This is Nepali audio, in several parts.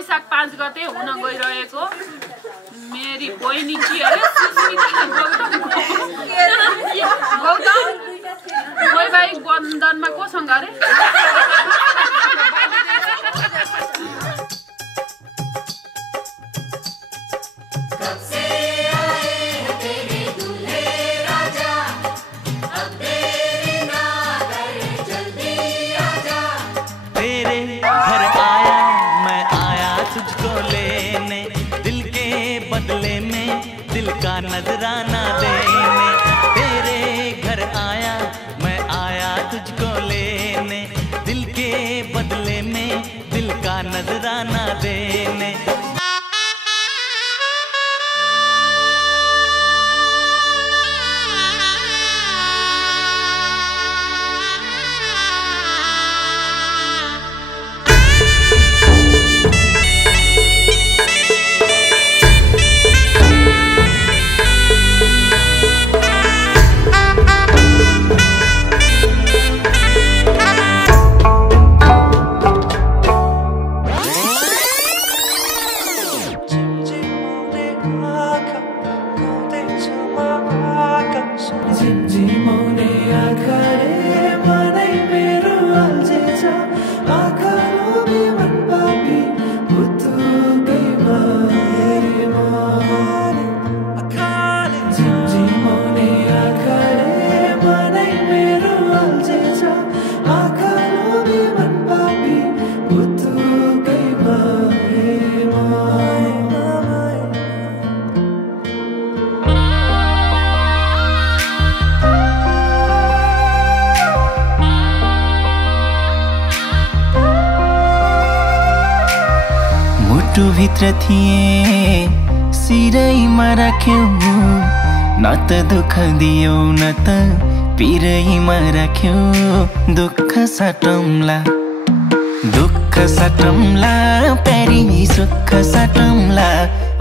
वैशाख 5 गते हुन गइरहेको मेरी बहिनी की अरे सुस्मिता गौतम वैवाहिक बन्धनमा कोसँग अरे नजराना देने तेरे घर आया मैं आया तुझको लेने दिल के बदले में दिल का नजराना देने भित्र थिए सिरैमा राख्यौ न त दुःख दियौ न त पिरैमा राख्यौ दुःख साटौँला प्यारी सुख साटौँला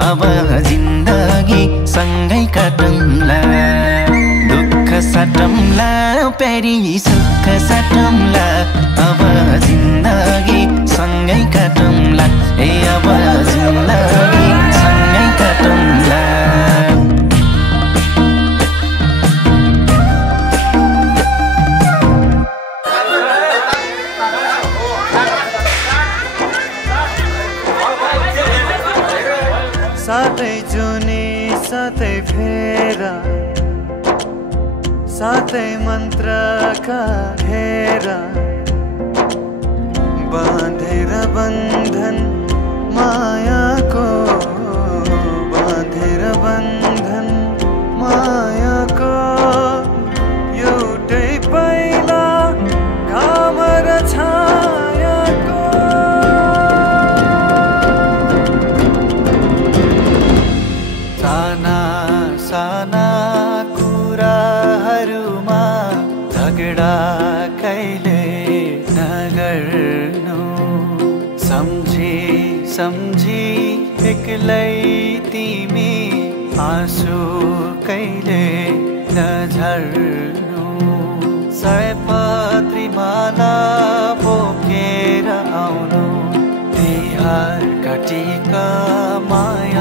अब जिन्दगी सँगै काटौँला दुःख साटौँला प्यारी सुख साटौँला अब जिन्दगी सँगै काटौँला ए अब जिन्दगी सँगै काटौँला साथै जुनी साथै फेरा साथै मन्त्रका हेरा बाँधेर बन्धन मायाको बाँधेर बन्धन मायाको एउटै पाइला घाम र छायाको साना साना कुराहरूमा झगडा कहिले नगर्नु सम्झी एक्लै तिमी आँसु कहिले नझर्नु सयपत्री माला बोकेर आउनु तिहार काटिका माया